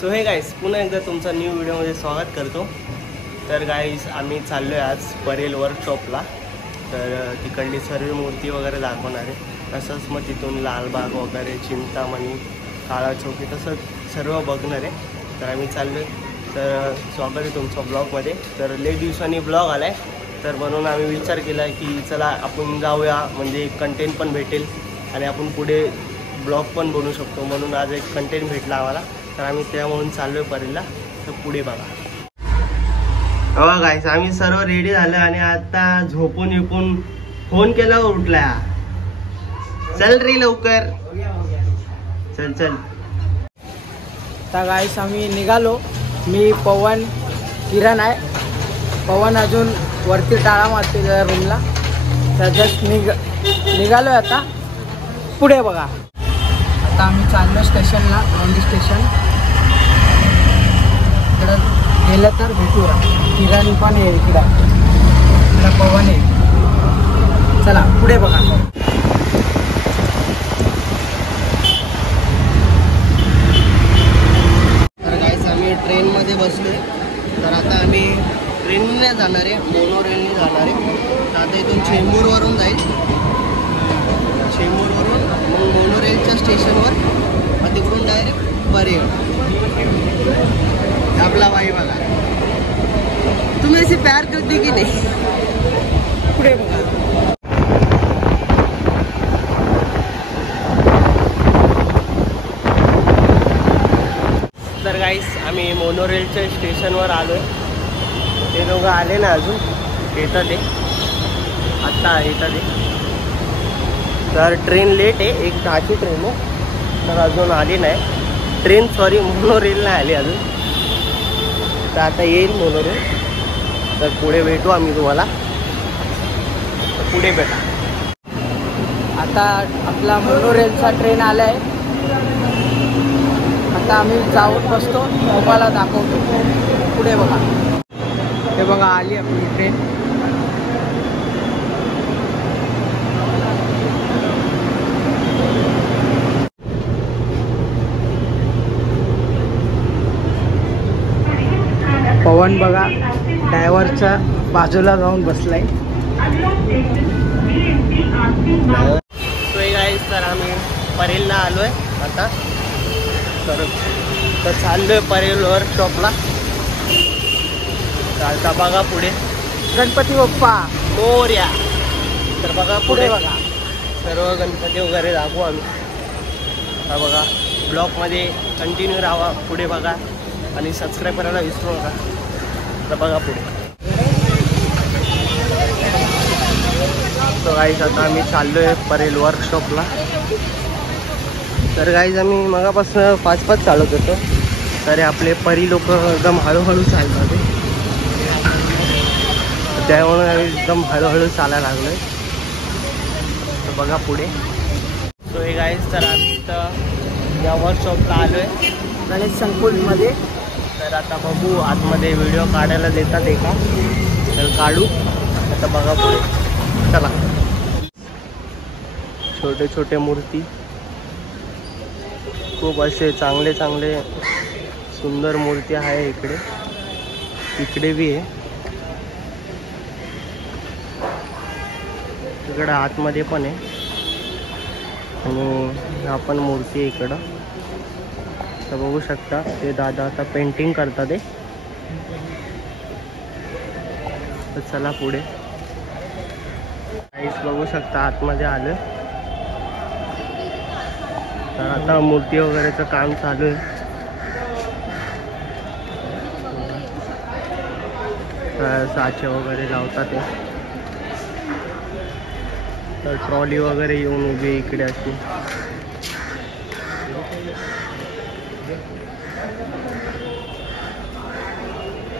So hey guys पुन्हा एकदा तुमचा न्यू व्हिडिओमध्ये स्वागत करतो। तर गाईस आम्ही चाललो आहे आज परेल वर्कशॉपला। तर तिकडली सर्व मूर्ती वगैरे दाखवणार आहे, तसंच मग तिथून लालबाग वगैरे चिंतामणी काळा चौकी तसंच सर्व बघणार आहे। तर आम्ही चाललो आहे। तर स्वागत आहे तुमचं ब्लॉगमध्ये। तर लई दिवसांनी ब्लॉग आला आहे, तर म्हणून आम्ही विचार केला की चला आपण जाऊया, म्हणजे कंटेंट पण भेटेल आणि आपण पुढे ब्लॉग पण बनवू शकतो। म्हणून आज एक कंटेंट भेटला आम्हाला, तर आम्ही त्यामुळे चाललोय परेलला। तर पुढे बघा। हो गाईस आम्ही सर्व रेडी झालो आणि आता झोपून फोन केला उठला। चल रे लवकर, चल चल। तर गाईस आम्ही निघालो। मी पवन किरण आहे। पवन अजून वरती टाळा मारते जरा रूमला। तर जस्ट निघालो आता, पुढे बघा। आता आम्ही चाललो स्टेशनला, औंधी स्टेशन। इकडं गेलं तर भेटूया। किरण पण आहे इकडं पवन आहे। चला पुढे बघा। तर गाईस आम्ही ट्रेनमध्ये बसलोय। तर आता आम्ही ट्रेनने जाणार आहे, मोनोरेलने जाणार आहे। तर आता इथून चेंबूरवरून जाईल, चेंबूरवरून मग मोनोरेलच्या स्टेशनवर, मग तिकडून डायरेक्ट परेल। आपला बाई बघा, तुम्ही असे प्यार करते की नाही? पुढे बघा। तर गाईस आम्ही मोनोरेलच्या स्टेशनवर आलो आहे। ते लोक आले ना अजून, येतात ते आत्ता येतात ते। तर ट्रेन लेट आहे, 1:10ची ट्रेन आहे, तर अजून आली नाही ट्रेन, सॉरी मोनोरेल नाही आली अजून। तर आता येईल मोनोरेल, तर पुढे भेटू आम्ही तुम्हाला, तर पुढे भेटा। आता आपला मोनोरेलचा ट्रेन आला आहे। आता आम्ही जाऊन बसतो, मोबाईलला दाखवतो। पुढे बघा, हे बघा आली आपली ट्रेन। पवन बघा ड्रायव्हरच्या बाजूला जाऊन बसलाय। तर आम्ही परेलला आलो आहे आता। तर चाललोय परेल वर्कशॉपला। तर आता बघा पुढे, गणपती बाप्पा मोरया। तर बघा पुढे बघा, सर्व गणपती वगैरे दाखवू आम्ही। हा बघा, ब्लॉगमध्ये कंटिन्यू राहा, पुढे बघा आणि सबस्क्राईब करायला विसरू नका। तर बघा पुढे। तर गाईज आता आम्ही चाललोय परेल वर्कशॉपला। तर गाईज आम्ही मगापासून फास्ट चालत होतो, तर आपले परी लोक एकदम हळूहळू चालतात, त्यामुळे आम्ही एकदम हळूहळू चालायला लागलोय। तर बघा पुढे। सो हे गाईज तर आम्ही इथं या वर्कशॉपला आलोय, गणेश संकुलमध्ये। तर आता बघू आतमध्ये व्हिडिओ काढायला देतात का, तर काढू। आता बघा पुढे, चला। छोटे छोटे मूर्ती, खूप असे चांगले सुंदर मूर्ती आहे इकडे, इकडे बी आहे, इकडं आतमध्ये पण आहे, आणि आपण मूर्ती आहे इकडं। तर बघू शकता ते दादा आता पेंटिंग करतात ते। तर चला पुढे। गाईस बघू शकता आतमध्ये आलं, तर आता मूर्ती वगैरेचं काम चालू आहे। साचे वगैरे लावतात ते, तर ट्रॉली वगैरे येऊन उभी इकडे अशी।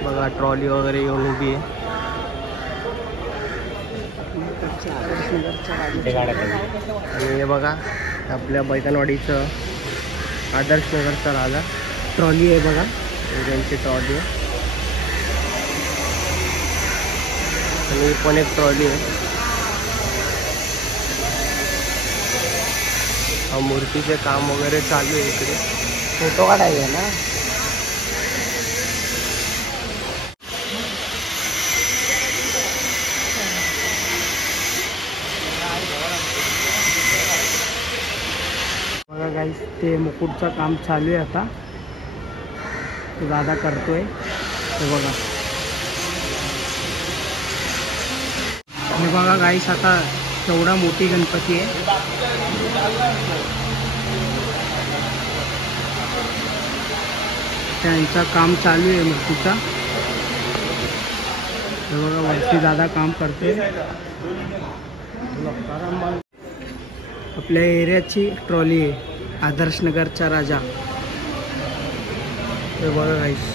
बघा ट्रॉली वगैरे येऊन उभी आहे। आणि हे बघा आपल्या बैकनवाडीचं आदर्श नगरचा राजा ट्रॉली आहे बघा, त्यांची ट्रॉली आहे। आणि पण एक ट्रॉली आहे। मूर्तीचे काम वगैरे चालू आहे इकडे, फोटो काढायचे ना। बघा गाईस, ते मुकुटचं काम चालू आहे आता, तो दादा करतोय. हे बघा, हे बघा गाईस, आता केवढा मोठी गणपती आहे. त्यांचं काम चालू आहे मूर्तीचा. हे बघा, वरती दादा काम करते. आपल्या एरियाची ट्रॉली आहे, आदर्श नगरचा राजा. हे बघा गाईस,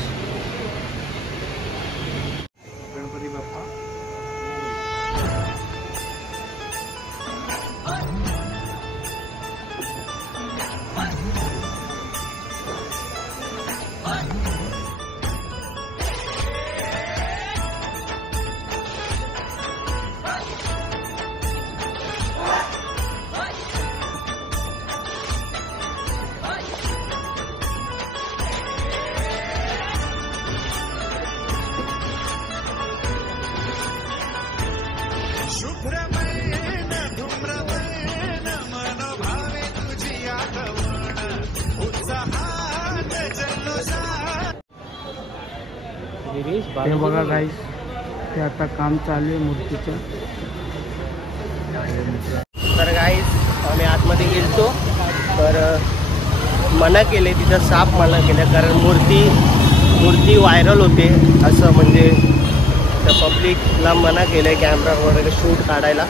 गणपती बाप्पा. हे बघा गाईस, ते आता काम चालू आहे मूर्तीचं. तर गाईस, आम्ही आतमध्ये गेलतो, तर मना केले, तिथं साप मना केलं, कारण मूर्ती व्हायरल होते असं, म्हणजे त्या पब्लिकला मना केलं कॅमेरा वगैरे शूट काढायला.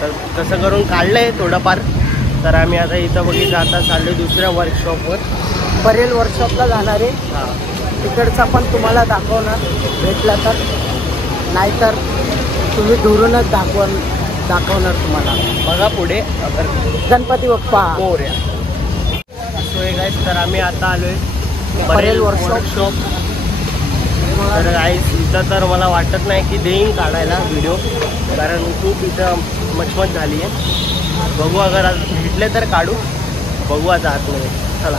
तर तसं करून काढलं आहे थोडंफार. तर आम्ही आता इथं बघितलं, आता चाललो दुसऱ्या वर्कशॉपवर, परेल वर्कशॉपला जाणार आहे. हां, तिकडचा पण तुम्हाला दाखवणार भेटला तर, नाहीतर तुम्ही दुरूनच दाखवणार तुम्हाला. बघा पुढे अगर Ganpati Bappa Morya. So hey guys, तर आम्ही आता आलोय परेल वर्कशॉप. तर गाईस, इथं तर मला वाटत नाही की देईन काढायला व्हिडिओ, कारण खूप इथं मचमच झाली आहे. बघू, अगर आज भेटले तर काढू. बघू आता आतमध्ये, चला.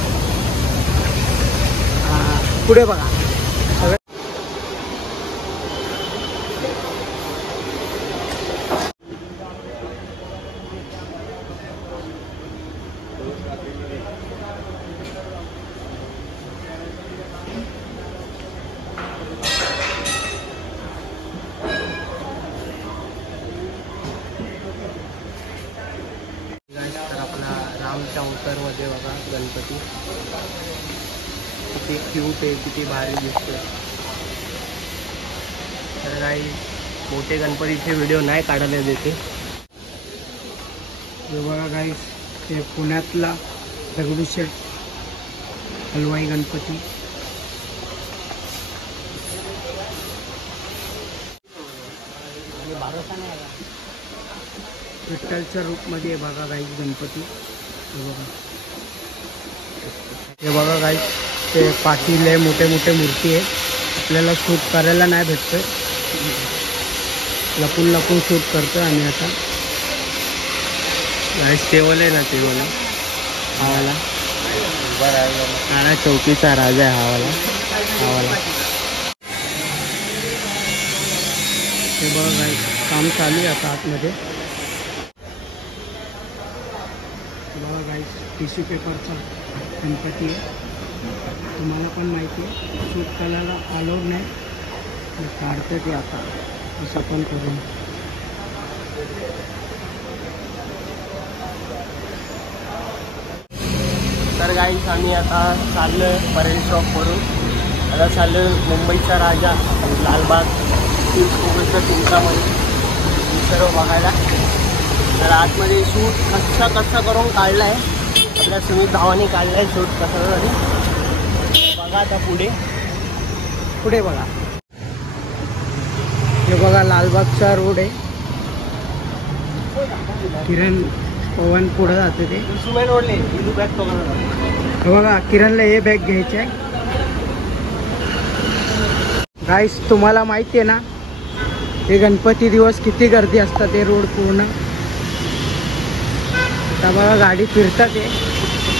पुढे बघा. तर आपला रामच्या अवतारमध्ये बघा गणपती किती क्यूट आहे, किती भारी दिसतोय. तर काही मोठे गणपतीचे व्हिडिओ नाही काढायला देते. हे बघा गाईस, ते पुण्यातला दगडूशेठ हलवाई गणपती. विठ्ठलच्या रूपमध्ये बघा गाईस गणपती. हे बघा गाईस, ते पाठीले मोठे मोठे मूर्ती आहे. आपल्याला शूट करायला नाही भेटतोय, लपून लपून शूट करतोय आम्ही आता. गाईस, टेबल आहे ना, टेबल हावाला काळा चौकीचा राजा आहे हावाला. हे बघा गाईस, काम चालू आहे आता आतमध्ये. बघा गाईस, टिश्यू पेपरचा गणपती आहे. तुम्हाला पण माहिती आहे, शूट करायला अलाउड नाही, काढतं ते आता असं पण करून. तर गाईस, आम्ही आता चाललो आहे परेल शॉपवरून. आता चाललो आहे मुंबईचा राजा लालबाग चिंतामणी सर्व बघायला. तर आतमध्ये शूट कसा करून काढला आहे, आपल्या सुमित भावाने काढला आहे शूट कसं झाली. बघा आता पुढे बघा. हे बघा, लालबागचा रोड आहे. किरण पवन पुढे जाते ते. सुमेन रोडले बॅग तो. हे बघा, किरणला हे बॅग घ्यायचे आहे. गाईस, तुम्हाला माहिती आहे ना, हे गणपती दिवस किती गर्दी असतात ते रोड पूर्ण. आता बघा, गाडी फिरतात आहे.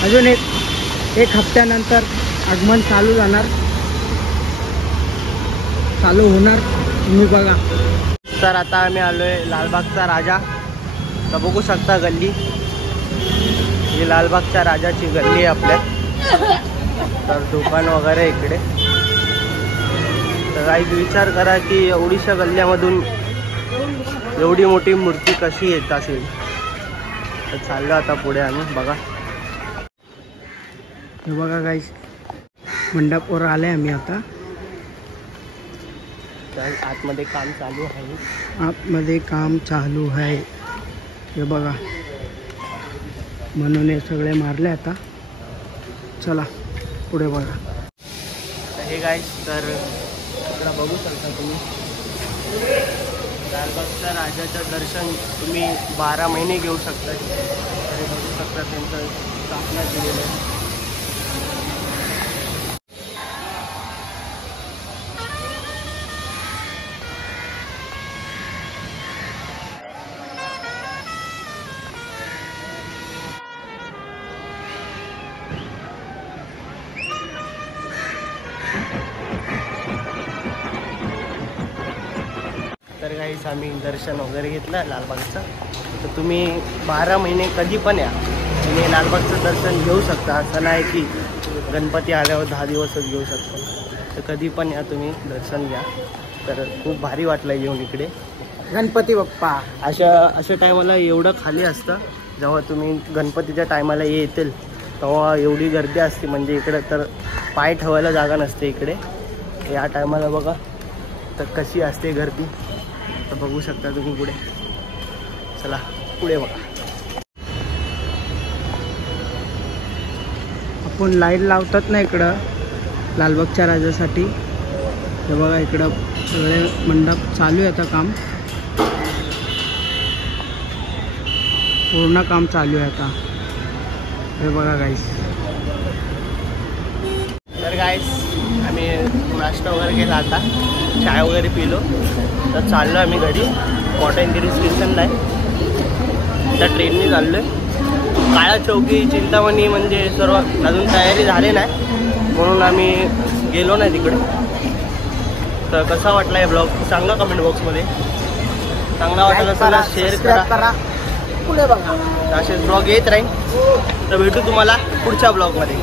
अजून एक हप्त्यानंतर आगमन चालू होणार. तुम्ही बघा. तर आता आम्ही आलोय लालबागचा राजा. तर बघू शकता गल्ली ही लालबागच्या राजाची गल्ली आहे आपल्या. तर दुकान वगैरे इकडे. तर काही विचार करा की एवढीशा गल्ल्यामधून एवढी मोठी मूर्ती कशी येत असेल. तर चाललो आता पुढे आम्ही. बघा हे बघा गाईस, मंडपवर आले आम्ही आता. तर आतमध्ये काम चालू आहे. आतमध्ये काम चालू आहे. हे बघा, म्हणून हे सगळे मारले आता. चला पुढे बघा. हे गाईस, तर इकडं बघू शकता तुम्ही लालबागच्या राजाचं दर्शन तुम्ही 12 महिने घेऊ शकता. तरी बघू शकता त्यांचं स्थापना केलेलं आहे. तर काहीच आम्ही दर्शन वगैरे घेतलं लालबागचं. तर तुम्ही 12 महिने कधी पण या, तुम्ही लालबागचं दर्शन घेऊ शकता. असं नाही की गणपती आल्यावर 10 दिवसच घेऊ शकता. तर कधी पण या, तुम्ही दर्शन घ्या. तर खूप भारी वाटलं येऊन इकडे. गणपती बाप्पा. अशा टायमाला एवढं खाली असतं. जेव्हा तुम्ही गणपतीच्या टायमाला येतील तेव्हा एवढी गर्दी असते, म्हणजे इकडे तर पाय ठेवायला जागा नसते इकडे. या टायमाला बघा तर कशी असते गर्दी. तर बघू शकता तुम्ही पुढे. चला पुढे बघा. आपण लाईट लावतात ना इकडं लालबागच्या राजासाठी. हे बघा, इकडं सगळे मंडप चालू आहे आता. काम पूर्ण काम चालू आहे आता. हे बघा गाईस. तर गाईस, आम्ही नाश्ता वगैरे केला, आता चाय वगैरे पिलो. तर चाललो आम्ही घरी. कॉटनगिरी स्टेशनला आहे. त्या ट्रेनने चाललो आहे. काळा चौकी, चिंतामणी म्हणजे सर्व अजून तयारी झाली नाही, म्हणून आम्ही गेलो नाही तिकडे. तर कसा वाटला हे ब्लॉग सांगा कमेंट बॉक्समध्ये. चांगला वाटला असेल शेअर करा. पुढे बघा, असेच ब्लॉग येत राहील. तर भेटू तुम्हाला पुढच्या ब्लॉगमध्ये.